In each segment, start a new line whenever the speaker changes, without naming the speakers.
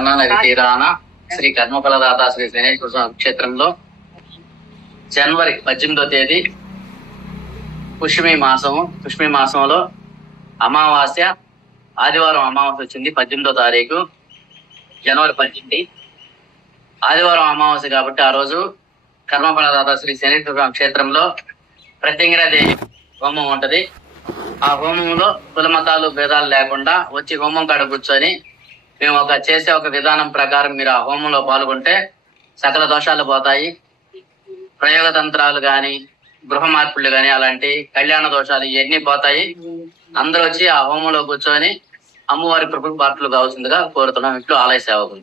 పెన్నా నది తీరాన శ్రీ కర్మఫలదాత శ్రీ శనేశ్వర స్వామి క్షేత్రంలో జనవరి పద్దెనిమిదో తేదీ పుష్మి మాసము. పుష్మి మాసంలో అమావాస్య ఆదివారం అమావాస్య వచ్చింది పద్దెనిమిదో తారీఖు జనవరి పద్దెనిమిది. ఆదివారం అమావాస్య కాబట్టి ఆ రోజు కర్మఫలదాత శ్రీ శనేశ్వర స్వామి క్షేత్రంలో ప్రత్యంగిరాదేవి హోమం ఉంటది. ఆ హోమంలో కులమతాలు భేదాలు లేకుండా వచ్చి హోమం కాడ కూర్చొని మేము ఒక చేసే ఒక విధానం ప్రకారం మీరు ఆ హోమంలో పాల్గొంటే సకల దోషాలు పోతాయి. ప్రయోగ తంత్రాలు కానీ గృహ మార్పులు కానీ అలాంటి కళ్యాణ దోషాలు ఇవన్నీ పోతాయి. అందరూ వచ్చి ఆ హోమంలో కూర్చొని అమ్మవారి కృపకు పాత్రలు కావాల్సిందిగా కోరుతున్నాం. ఇంట్లో ఆలయ సేవకులు.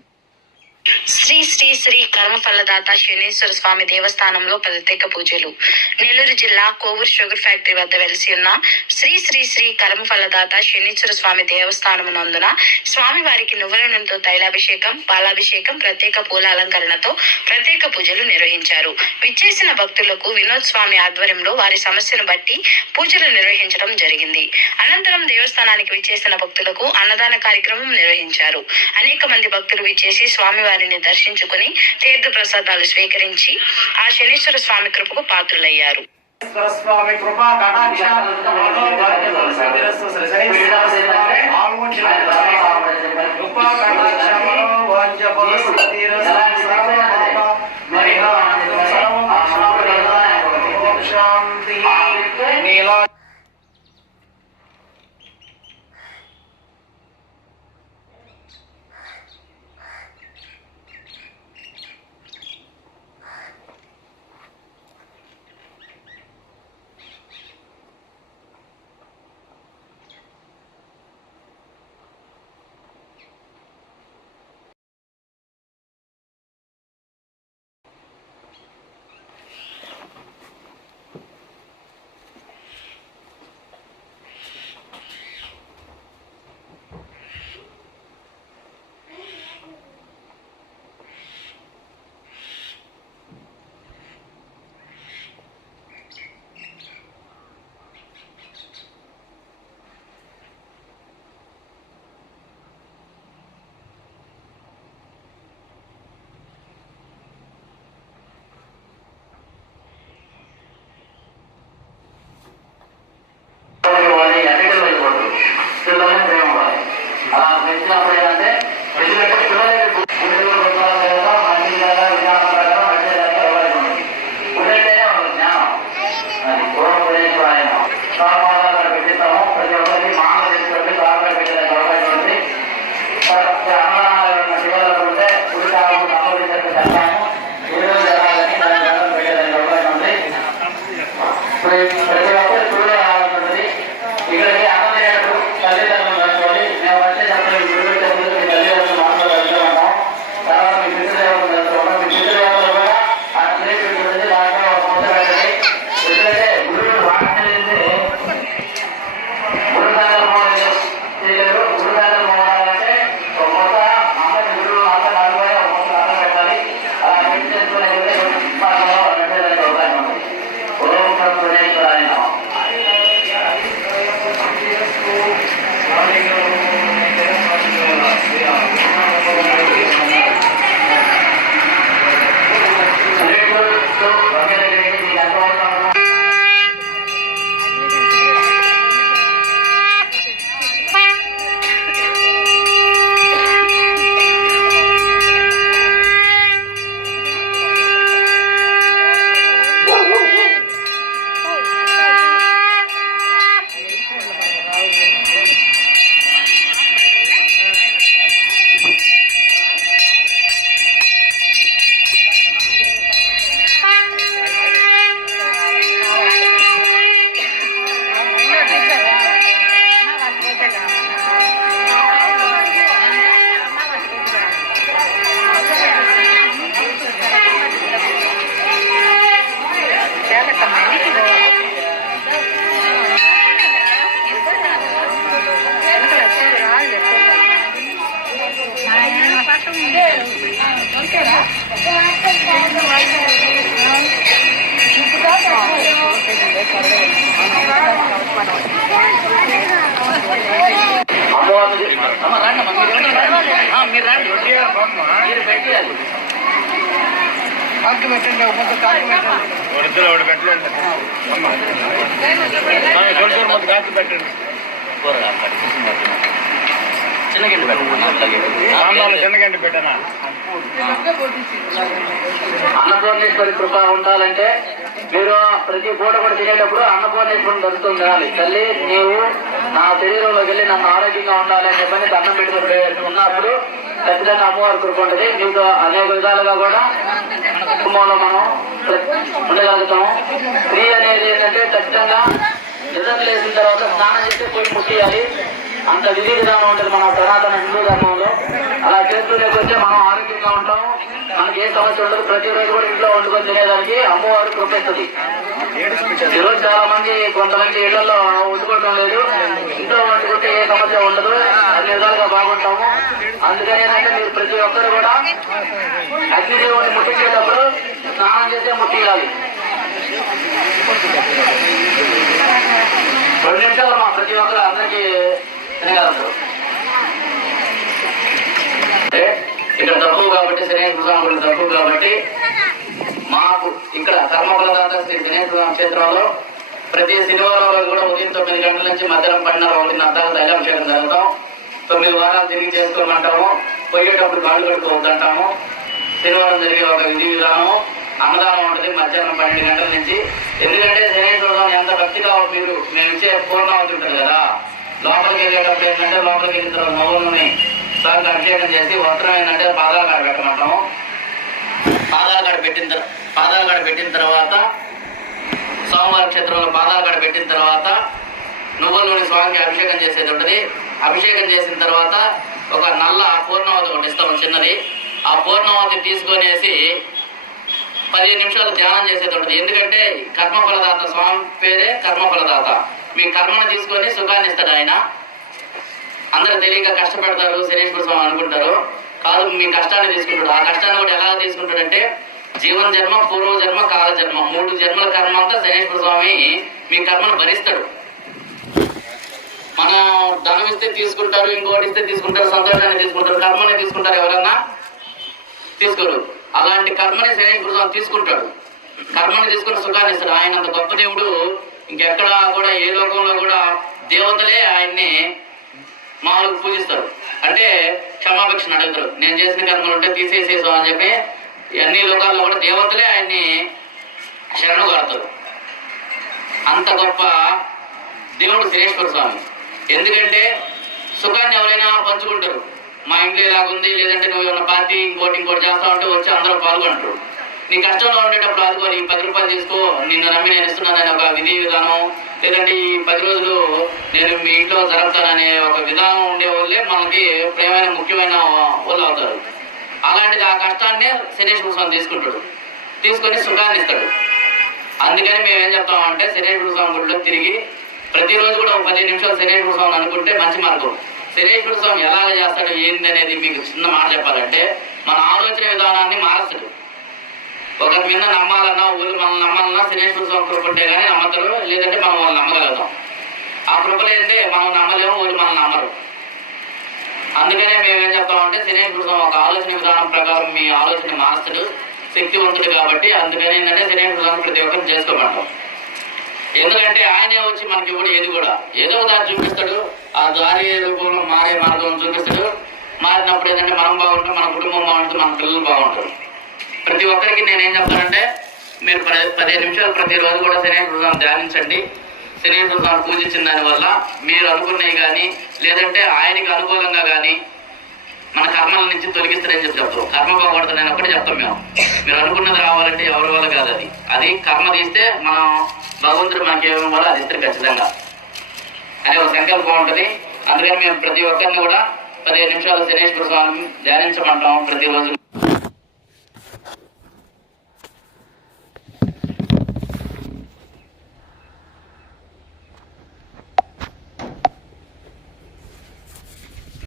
శ్రీ శ్రీ శ్రీ కర్మఫలదాత శనేశ్వర స్వామి దేవస్థానంలో ప్రత్యేక పూజలు. నెల్లూరు జిల్లా కోవూరు షుగర్ ఫ్యాక్టరీ వద్ద వెలిసి ఉన్న శ్రీ శ్రీ శ్రీ కర్మఫలదాత శనీశ్వర స్వామి దేవస్థానం నందున స్వామి వారికి నువ్వుల నూనెతో తైలాభిషేకం పాలాభిషేకం ప్రత్యేక పూల అలంకరణతో ప్రత్యేక పూజలు నిర్వహించారు. విచ్చేసిన భక్తులకు వినోద్ స్వామి ఆధ్వర్యంలో వారి సమస్యను బట్టి పూజలు నిర్వహించడం జరిగింది. అనంతరం దేవస్థానానికి విచ్చేసిన భక్తులకు అన్నదాన కార్యక్రమం నిర్వహించారు. అనేక మంది భక్తులు విచ్చేసి స్వామి వారిని దర్శించుకుని తీర్థ ప్రసాదాలు స్వీకరించి ఆ శనీశ్వర స్వామి కృపకు పాత్రులయ్యారు.
స్వామి కృపా కటాక్ష అమ్మవారిని
రండి. ఆ, మీరు రండి మీరు పెట్టేయాలి
ఒకటి కొంచెం మొత్తం పెట్టండి
కూరగా పెట్టండి
పెట్టనా
అన్నపూర్ణేశ్వరి కృప ఉండాలంటే మీరు ప్రతి పూట కూడా తినేటప్పుడు అన్నపూర్ణేశ్వరం దొరుకుతూ ఉండాలి తల్లి నీవు నా శరీరంలోకి వెళ్ళి నన్ను ఆరోగ్యంగా ఉండాలి అని చెప్పని దండం పెట్టుకుని ఉన్నప్పుడు ఖచ్చితంగా అమ్మవారి కృప ఉంటుంది. మీకు అనేక విధాలుగా కూడా కుటుంబంలో మనం ఉండగలుగుతాము. స్త్రీ అనేది ఏంటంటే ఖచ్చితంగా నిద్ర లేచిన తర్వాత స్నానం చేస్తే పోయి ముట్టియాలి. అంత విధి విధానం ఉంటుంది మన సనాతన హిందూ ధర్మంలో. అలా చేస్తూనే వస్తే మనం ఆరోగ్యంగా ఉంటాం మనకి ఏ సమస్య ఉండదు ప్రతిరోజు కూడా ఇంట్లో వండుకొని తినేదానికి అమ్మవారు కృపిస్తుంది. ఈరోజు చాలా మంది కొంతమంది ఇళ్ళలో వండుకోవటం లేదు. ఇంట్లో వండుకుంటే ఏ సమస్య ఉండదు. అన్ని విధాలుగా బాగుంటాము. అందుకని ఏంటంటే మీరు ప్రతి ఒక్కరు కూడా అగ్నిదేవుని ముట్టించేటప్పుడు స్నానం చేసే ముట్టియాలి. రెండు నిమిషాలు మా ప్రతి ఒక్కరు అందరికీ తినగలరు అంటే ఇక్కడ తక్కువ కాబట్టి శనేశ్వర స్వామి తక్కువ కాబట్టి మాకు ఇక్కడ కర్మఫలదాత శ్రీ శనేశ్వర స్వామి క్షేత్రంలో ప్రతి శనివారం కూడా ఉదయం తొమ్మిది గంటల నుంచి మధ్యాహ్నం పన్నెండు ఒకటిన్నర అర్థాలు తైలాభిషేకం జరుగుతాం. తొమ్మిది వారాలు తిరిగి చేసుకోమంటాము. పోయేటప్పుడు కాళ్ళు కట్టుకోవద్దంటాము. శనివారం జరిగే ఒక విధి విధానం అన్నదానం ఉంటుంది మధ్యాహ్నం పన్నెండు గంటల నుంచి. ఎందుకంటే శనేశ్వర స్వామి ఎంత భక్తిగా మీరు మేము ఇచ్చే పూర్ణావతి ఉంటుంది కదా. లోపలికి వెళ్ళేటప్పుడు ఏంటంటే లోపలికి వెళ్ళిన తర్వాత నవ్వులని దానికి అభిషేకం చేసి ఉత్తరాయణ అంటే పాదాల కాడ పెట్టమంటాము. పాదాల కాడ పెట్టిన తర్వాత పాదాల కాడ పెట్టిన తర్వాత సోమవార క్షేత్రంలో పాదాల కాడ పెట్టిన తర్వాత నువ్వుల నూనె స్వామికి అభిషేకం చేసేది ఉంటుంది. అభిషేకం చేసిన తర్వాత ఒక నల్ల పూర్ణవతి ఒకటి ఇస్తాం చిన్నది. ఆ పూర్ణవతి తీసుకొనేసి పదిహేను నిమిషాలు ధ్యానం చేసేది ఉంటుంది. ఎందుకంటే కర్మఫలదాత స్వామి పేరే కర్మఫలదాత. మీ కర్మను తీసుకొని సుఖాన్ని ఇస్తాడు ఆయన. అందరూ తెలియక కష్టపడతారు శనేశ్వర స్వామి అనుకుంటారు. కాదు మీ కష్టాన్ని తీసుకుంటాడు. ఆ కష్టాన్ని కూడా ఎలా తీసుకుంటాడంటే జీవన జన్మ పూర్వ జన్మ కాల జన్మ. మూడు జన్మల కర్మ అంతా శనేశ్వర స్వామి మీ కర్మను భరిస్తాడు. మనం ధనం ఇస్తే తీసుకుంటారు ఇంకోటి ఇస్తే తీసుకుంటారు సంతోషాన్ని తీసుకుంటారు కర్మని తీసుకుంటారు ఎవరన్నా? తీసుకోరు. అలాంటి కర్మని శనేశ్వర స్వామి తీసుకుంటాడు. కర్మని తీసుకుని సుఖాన్ని ఇస్తాడు. ఆయన అంత గొప్ప దేవుడు. ఇంకెక్కడ కూడా ఏ లోకంలో కూడా దేవతలే ఆయన్ని మామూలుగా పూజిస్తారు. అంటే క్షమాభిక్షణ అడుగుతారు. నేను చేసిన కర్మలు ఉంటే తీసేసేసాం అని చెప్పి అన్ని లోకాల్లో కూడా దేవతలే ఆయన్ని శరణు కోరతారు. అంత గొప్ప దేవుడు శ్రేష్ఠుడు స్వామి. ఎందుకంటే సుఖాన్ని ఎవరైనా పంచుకుంటారు. మా ఇంట్లో ఇలాగుంది లేదంటే నువ్వు ఏమైనా పార్టీ ఇంకోటి ఇంకోటి చేస్తా అంటే వచ్చి అందరూ పాల్గొంటారు. నీ కష్టంలో ఉండేటప్పుడు ఆదుకో ఈ పది రూపాయలు తీసుకో నిన్ను నమ్మి నేను ఇస్తున్నానని ఒక విధి విధానం. లేదంటే ఈ పది రోజులు నేను మీ ఇంట్లో జరుపుతాననే ఒక విధానం ఉండే వాళ్ళే మనకి ప్రేమైన ముఖ్యమైన వాళ్ళు అవుతారు. అలాంటిది ఆ కష్టాన్నే శనేశ్వర స్వామి తీసుకుంటాడు. తీసుకొని సుఖాన్ని ఇస్తాడు. అందుకని మేము ఏం చెప్తామంటే శనేశ్వర స్వామి గుడిలో తిరిగి ప్రతిరోజు కూడా ఒక పదిహేను నిమిషాలు శనేశ్వర భూస్వామి అనుకుంటే మంచి మార్గం. శనేశ్వర స్వామి ఎలాగ చేస్తాడు ఏంది అనేది మీకు చిన్న మాట చెప్పాలంటే మన ఆలోచన విధానాన్ని మారుస్తాడు. ఒకరి మీద నమ్మాలన్నా ఊరు మనం నమ్మాలన్నా శనేశ్వర స్వామి కృప ఉంటే కానీ నమ్మతారు లేదంటే మనం వాళ్ళు నమ్మగలుగుతాం. ఆ కృప లేదంటే మనం నమ్మలేము ఊరు మనం నమ్మరు. అందుకనే మేమేం చెప్తామంటే శనేశ్వర స్వామి ఒక ఆలోచన విధానం ప్రకారం మీ ఆలోచన మాస్టరు శక్తివంతుడు కాబట్టి అందుకని ఏంటంటే శనేశ్వర స్వామి ప్రతి ఒక్కరిని చేసుకోమంటాం. ఎందుకంటే ఆయనే వచ్చి మనకి కూడా ఏది కూడా. ఏదో ఒక దారి చూపిస్తాడు ఆ దారి రూపంలో మారే మార్గం చూపిస్తాడు. మారినప్పుడు ఏంటంటే మనం బాగుంటాం మన కుటుంబం బాగుంటుంది మన పిల్లలు బాగుంటారు. ప్రతి ఒక్కరికి నేను ఏం చెప్తానంటే మీరు పది పదిహేను నిమిషాలు ప్రతిరోజు కూడా శనేశ్వర స్వామి ధ్యానించండి. శనేశ్వర స్వామి పూజించిన దానివల్ల మీరు అనుకున్నవి కానీ లేదంటే ఆయనకి అనుకూలంగా కానీ మన కర్మల నుంచి తొలగిస్తారని చెప్పి చెప్తాం కర్మ బాగుపడుతుందని ఒకటి చెప్తాం మేము. మీరు అనుకున్నది రావాలంటే ఎవరి వల్ల కాదు అది. అది కర్మ తీస్తే మనం భగవంతుడు మనకి ఏమి వల్ల అది ఇస్తారు ఖచ్చితంగా. అనే ఒక సంకల్పం ఉంటుంది. అందుకని మేము ప్రతి ఒక్కరిని కూడా పదిహేను నిమిషాలు శనేశ్వర స్వామి ధ్యానించమంటాం ప్రతిరోజు.